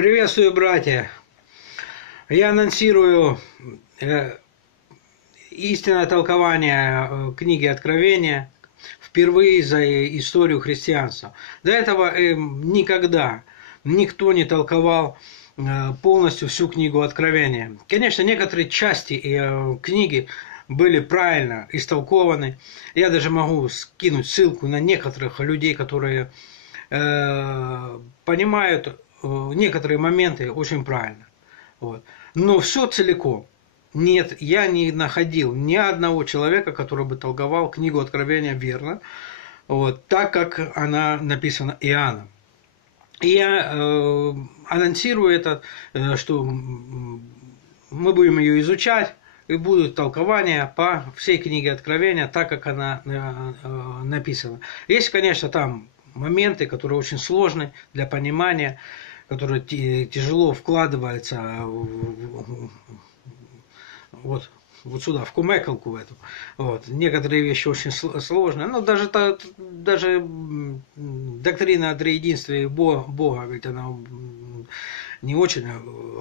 Приветствую, братья! Я анонсирую истинное толкование книги Откровения впервые за историю христианства. До этого никогда никто не толковал полностью всю книгу Откровения. Конечно, некоторые части книги были правильно истолкованы. Я даже могу скинуть ссылку на некоторых людей, которые понимают некоторые моменты очень правильно. Вот. Но все целиком. Нет, я не находил ни одного человека, который бы толковал книгу Откровения верно, вот, так как она написана Иоанном. И я анонсирую это, что мы будем ее изучать, и будут толкования по всей книге Откровения, так как она написана. Есть, конечно, там моменты, которые очень сложны для понимания, которые тяжело вкладываются вот сюда, в кумекалку в эту. Вот. Некоторые вещи очень сложные. Ну, даже доктрина о триединстве Бога, ведь она не очень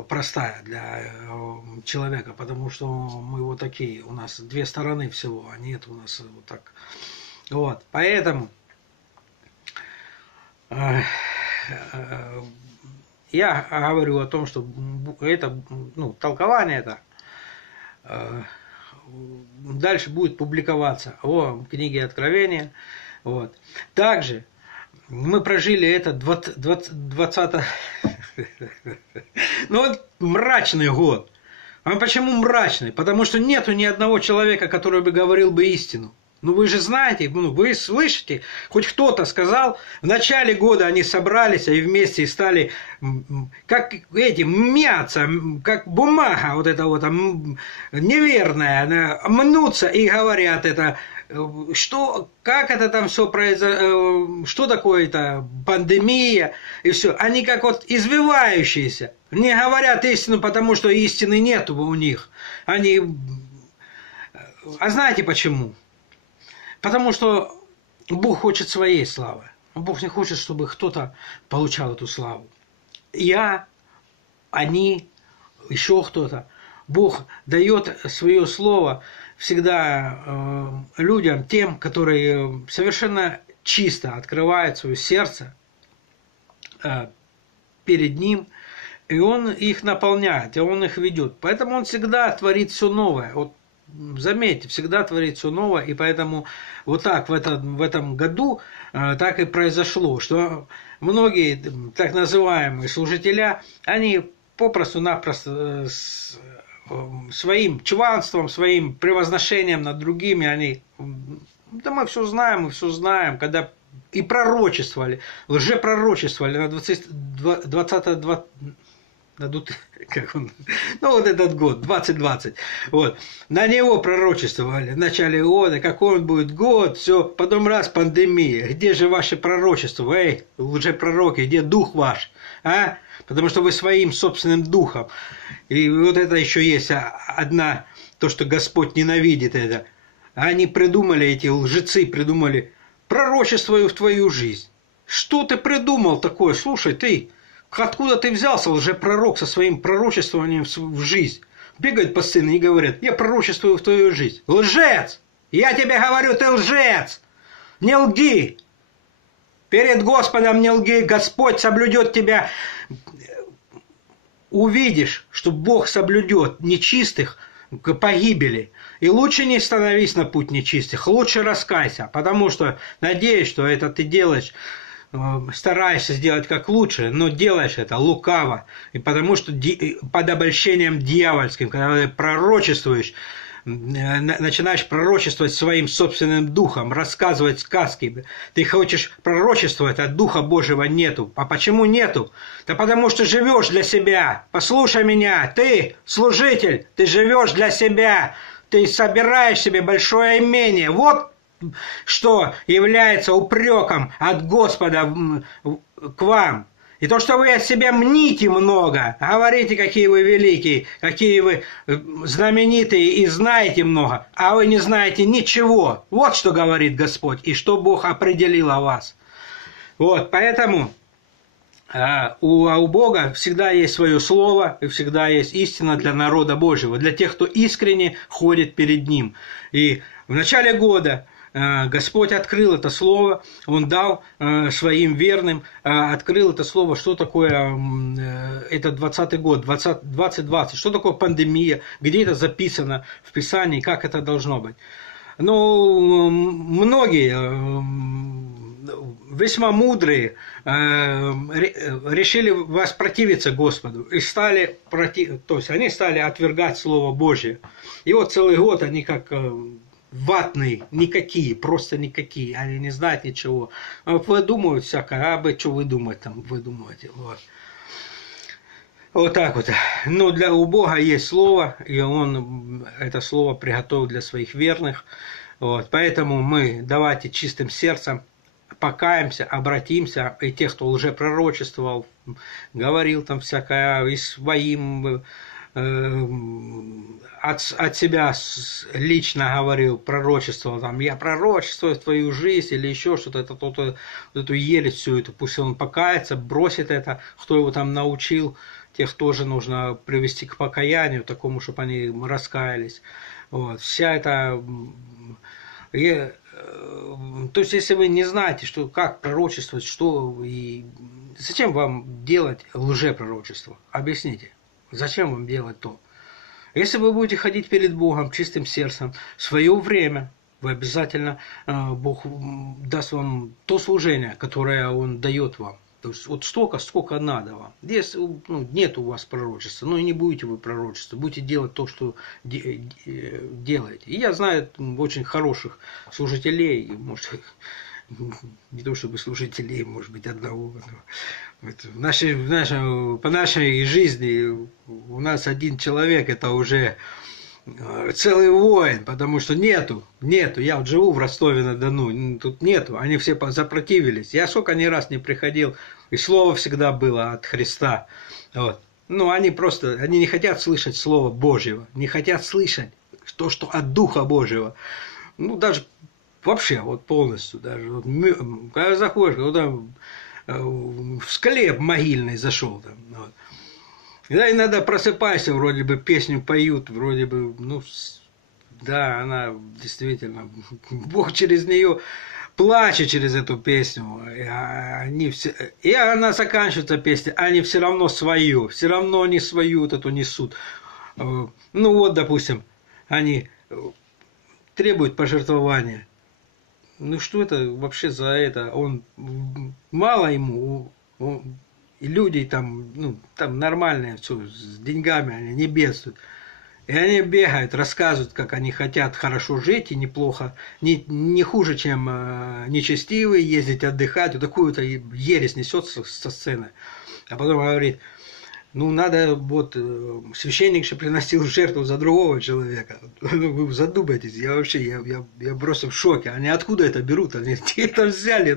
простая для человека, потому что мы вот такие, у нас две стороны всего, а нет у нас вот так. Вот. Поэтому я говорю о том, что это, толкование это дальше будет публиковаться о книге Откровения. Вот. Также мы прожили это 20 мрачный год. А почему мрачный? Потому что нету ни одного человека, который бы говорил бы истину. Ну вы же знаете, вы слышите, хоть кто-то сказал, в начале года они собрались и вместе стали, как эти, мяться, как бумага вот эта вот неверная, мнутся и говорят это, что, как это там все произошло, что такое-то пандемия и все. Они как вот извивающиеся, не говорят истину, потому что истины нет у них. Они, а знаете почему? Потому что Бог хочет своей славы. Бог не хочет, чтобы кто-то получал эту славу. Я, они, еще кто-то. Бог дает свое слово всегда людям, тем, которые совершенно чисто открывают свое сердце перед Ним, и Он их наполняет, и Он их ведет. Поэтому Он всегда творит все новое. Вот заметьте, всегда творит все новое, и поэтому вот так в этом году так и произошло, что многие так называемые служителя, они попросту-напросто своим чванством, своим превозношением над другими, они, да мы все знаем, когда и пророчествовали, лжепророчествовали на 20 как он, вот этот год, 2020, вот, на него пророчествовали в начале года, какой он будет год, все, потом раз пандемия, где же ваше пророчество, эй, лжепророки, где дух ваш, а? Потому что вы своим собственным духом, и вот это еще есть одна, то, что Господь ненавидит это, они придумали, эти лжецы придумали, пророчествую в твою жизнь, что ты придумал такое, слушай, ты, откуда ты взялся, лжепророк, со своим пророчествованием в жизнь? Бегают по сцене и говорят, я пророчествую в твою жизнь. Лжец! Я тебе говорю, ты лжец! Не лги! Перед Господом не лги, Господь соблюдет тебя. Увидишь, что Бог соблюдет нечистых к погибели. И лучше не становись на путь нечистых, лучше раскайся, потому что надеюсь, что это ты делаешь, стараешься сделать как лучше, но делаешь это лукаво, и потому что под обольщением дьявольским, когда ты пророчествуешь, начинаешь пророчествовать своим собственным духом, рассказывать сказки, ты хочешь пророчествовать, а Духа Божьего нету. А почему нету? Да потому что живешь для себя. Послушай меня, ты служитель, ты живешь для себя, ты собираешь себе большое имение. Вот что является упреком от Господа к вам. И то, что вы о себе мните много, говорите, какие вы великие, какие вы знаменитые и знаете много, а вы не знаете ничего. Вот что говорит Господь и что Бог определил о вас. Вот, поэтому у Бога всегда есть свое слово, и всегда есть истина для народа Божьего, для тех, кто искренне ходит перед Ним. И в начале года Господь открыл это слово, Он дал своим верным, открыл это слово, что такое это 20-й год, 2020, что такое пандемия, где это записано в Писании, как это должно быть. Ну, многие весьма мудрые решили воспротивиться Господу и стали то есть они стали отвергать Слово Божье. И вот целый год они как ватные, никакие, просто никакие, они не знают ничего. Выдумывают всякое, что вы думаете там, выдумываете. Вот так вот. Но у Бога есть Слово, и Он это Слово приготовил для своих верных. Вот. Поэтому мы давайте чистым сердцем покаемся, обратимся, и тех, кто уже пророчествовал, говорил там всякое, и своим от себя лично говорил, пророчествовал, там, я пророчествую в твою жизнь, или еще что-то, эту ересь всю эту, пусть он покается, бросит это, кто его там научил, тех тоже нужно привести к покаянию, такому, чтобы они раскаялись. Вот. Вся эта... То есть, если вы не знаете, как пророчествовать, и зачем вам делать лжепророчество? Объясните. Зачем вам делать то? Если вы будете ходить перед Богом чистым сердцем, в свое время, вы обязательно, Бог даст вам то служение, которое Он дает вам. То есть вот столько, сколько надо вам. Здесь нет у вас пророчества, и не будете вы пророчествовать, будете делать то, что делаете. И я знаю очень хороших служителей, может, не то чтобы служителей, может быть, одного. По нашей жизни у нас один человек, это уже целый воин, потому что нету. Я вот живу в Ростове-на-Дону, тут нету, они все запротивились. Я сколько ни раз не приходил, и слово всегда было от Христа. Вот. Они не хотят слышать Слово Божьего, не хотят слышать то, что от Духа Божьего. Даже вообще, вот полностью, даже, когда заходишь, в склеп могильный зашел там, вот. Да, иногда просыпайся, вроде бы песню поют, вроде бы, да, она действительно, Бог через нее плачет через эту песню, и она заканчивается песня, они все равно не свою вот эту несут. Вот, допустим, они требуют пожертвования. Что это вообще за это? Мало ему, и люди там нормальные, все, с деньгами, они не бедствуют. И они бегают, рассказывают, как они хотят хорошо жить и неплохо, не хуже, чем нечестивые, ездить отдыхать. Вот такую-то ересь несет со сцены. А потом говорит, надо, священник же приносил жертву за другого человека. Вы задумайтесь, я просто в шоке. Они откуда это берут? Они где это взяли?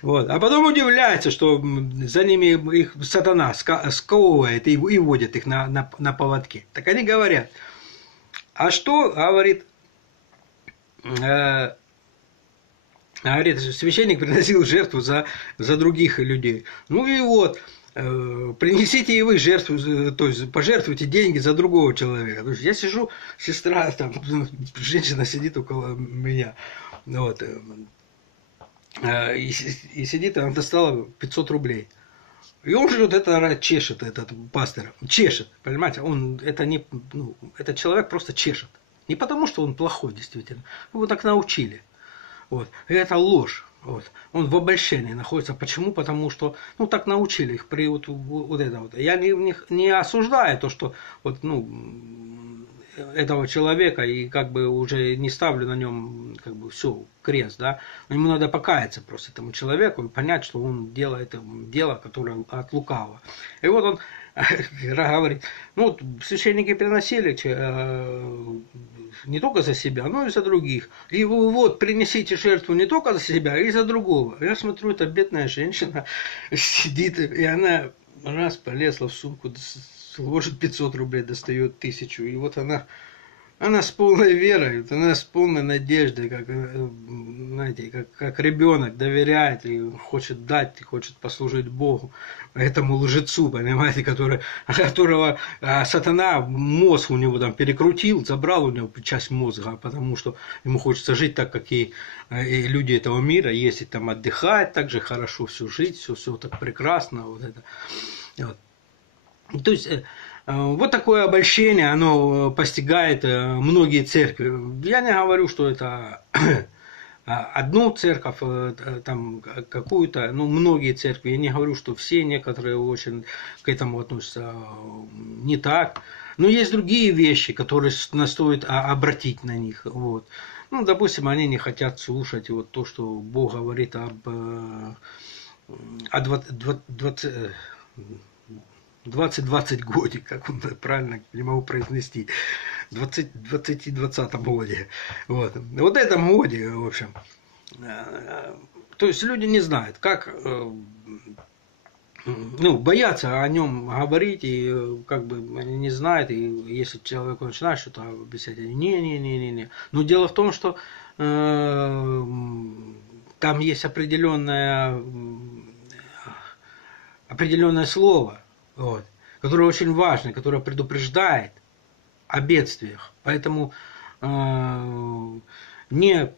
Вот. А потом удивляются, что за ними их сатана сковывает и водит их на поводке. Так они говорят, а что, говорит, священник приносил жертву за других людей. И вот, принесите и вы жертву, то есть пожертвуйте деньги за другого человека. То есть я сижу, сестра, там, женщина сидит около меня, вот, и сидит, она достала 500 рублей. И он же это чешет, этот пастор, чешет, понимаете, этот человек просто чешет. Не потому, что он плохой, действительно, его так научили. Вот. И это ложь. Вот. Он в обольщении находится. Почему? Потому что, так научили их при вот это вот. Я не осуждаю то, что этого человека и как бы уже не ставлю на нем все, крест, да. Но ему надо покаяться просто этому человеку и понять, что он делает дело, которое от лукавого. И вот он говорит, священники приносили не только за себя, но и за других. И вы принесите жертву не только за себя, и за другого. Я смотрю, эта бедная женщина сидит, и она раз полезла в сумку, ложит 500 рублей, достает 1000, и вот она Она с полной верой, она с полной надеждой, как, знаете, как ребенок доверяет и хочет дать, и хочет послужить Богу, этому лжецу, понимаете, которого сатана мозг у него там перекрутил, забрал у него часть мозга, потому что ему хочется жить так, как и люди этого мира, ездить там отдыхать, так же хорошо все жить, все так прекрасно, вот это. Вот. То есть вот такое обольщение, оно постигает многие церкви. Я не говорю, что это одну церковь, там какую-то, ну, многие церкви. Я не говорю, что все, некоторые очень к этому относятся не так. Но есть другие вещи, которые стоит обратить на них. Вот. Ну, допустим, они не хотят слушать вот то, что Бог говорит о 20 годе, как он правильно не могу произнести, 20 годе. Вот этом годе, в общем. То есть люди не знают, как, ну, боятся о нем говорить, и как бы они не знают, и если человек начинает что-то объяснять, не. Но дело в том, что там есть определенное слово, вот, которое очень важно, которое предупреждает о бедствиях. Поэтому не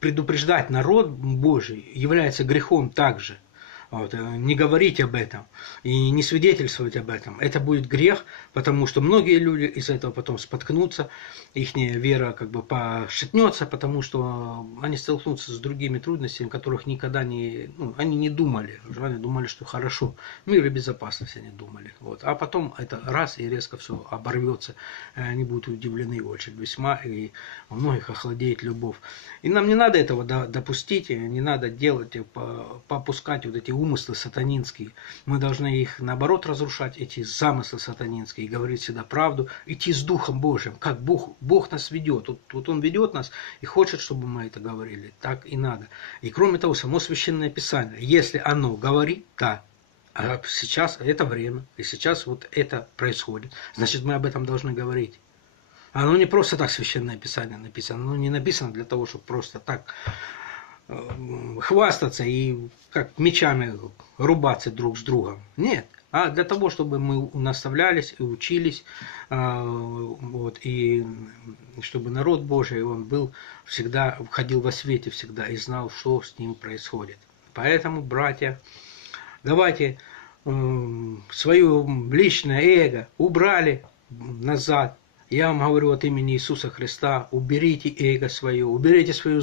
предупреждать народ Божий является грехом также. Вот, не говорить об этом и не свидетельствовать об этом. Это будет грех, потому что многие люди из этого потом споткнутся, их вера как бы пошатнется, потому что они столкнутся с другими трудностями, которых никогда не, ну, они не думали. Они думали, что хорошо, мир и безопасность они думали. Вот. А потом это раз и резко все оборвется, они будут удивлены очень весьма, и у многих охладеет любовь. И нам не надо этого допустить, не надо делать, попускать вот эти умыслы сатанинские. Мы должны их, наоборот, разрушать, эти замыслы сатанинские, и говорить всегда правду, идти с Духом Божьим, как Бог нас ведет. Вот Он ведет нас и хочет, чтобы мы это говорили. Так и надо. И кроме того, само Священное Писание, если оно говорит, да, а сейчас это время, и сейчас вот это происходит, значит, мы об этом должны говорить. Оно не просто так Священное Писание написано, оно не написано для того, чтобы просто так хвастаться и как мечами рубаться друг с другом. Нет. А для того, чтобы мы наставлялись и учились, вот, и чтобы народ Божий, он был всегда, входил во свете всегда и знал, что с ним происходит. Поэтому, братья, давайте свое личное эго убрали назад. Я вам говорю от имени Иисуса Христа, уберите эго свое, уберите все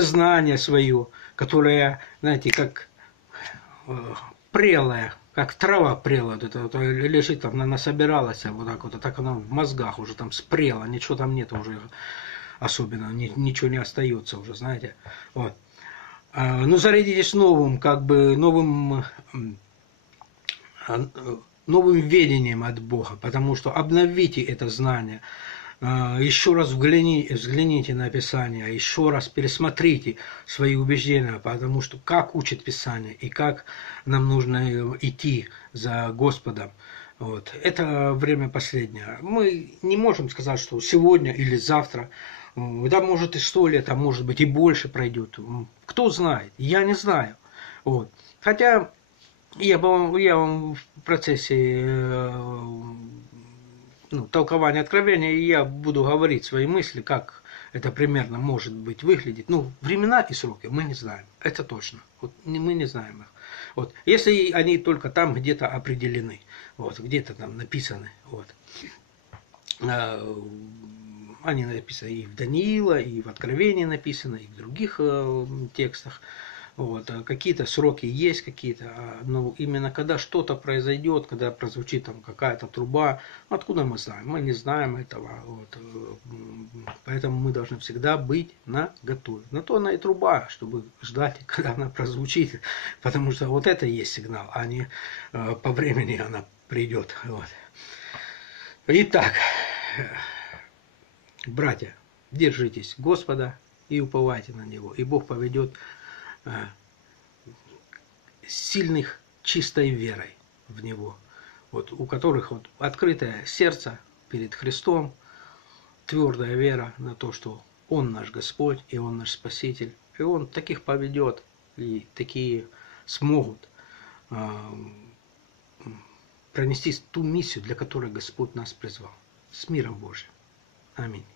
знания свое, которое, знаете, как прелое, как трава прела, вот лежит там, она собиралась, вот так вот, а так она в мозгах уже там спрела, ничего там нет уже особенно, ничего не остается уже, знаете. Вот. Ну, зарядитесь новым, как бы, новым ведением от Бога, потому что обновите это знание, еще раз взгляните на Писание, еще раз пересмотрите свои убеждения, потому что как учит Писание и как нам нужно идти за Господом. Вот. Это время последнее. Мы не можем сказать, что сегодня или завтра, да, может и 100 лет, а может быть и больше пройдет. Кто знает? Я не знаю. Вот. Хотя я вам в процессе толкования откровения я буду говорить свои мысли, как это примерно может быть выглядеть. Ну, времена и сроки мы не знаем. Это точно. Вот, мы не знаем их. Вот. Если они только там где-то определены, вот, где-то там написаны. Вот. Они написаны и в Даниила, и в Откровении написаны, и в других текстах. Вот. Какие-то сроки есть, какие-то, но именно когда что-то произойдет, когда прозвучит там какая-то труба, откуда мы знаем? Мы не знаем этого. Вот. Поэтому мы должны всегда быть наготове. На то она и труба, чтобы ждать, когда она прозвучит. Потому что вот это и есть сигнал, а не по времени она придет. Вот. Итак, братья, держитесь Господа и уповайте на Него. И Бог поведет сильных чистой верой в Него, вот, у которых вот открытое сердце перед Христом, твердая вера на то, что Он наш Господь, и Он наш Спаситель, и Он таких поведет, и такие смогут пронести ту миссию, для которой Господь нас призвал. С миром Божьим. Аминь.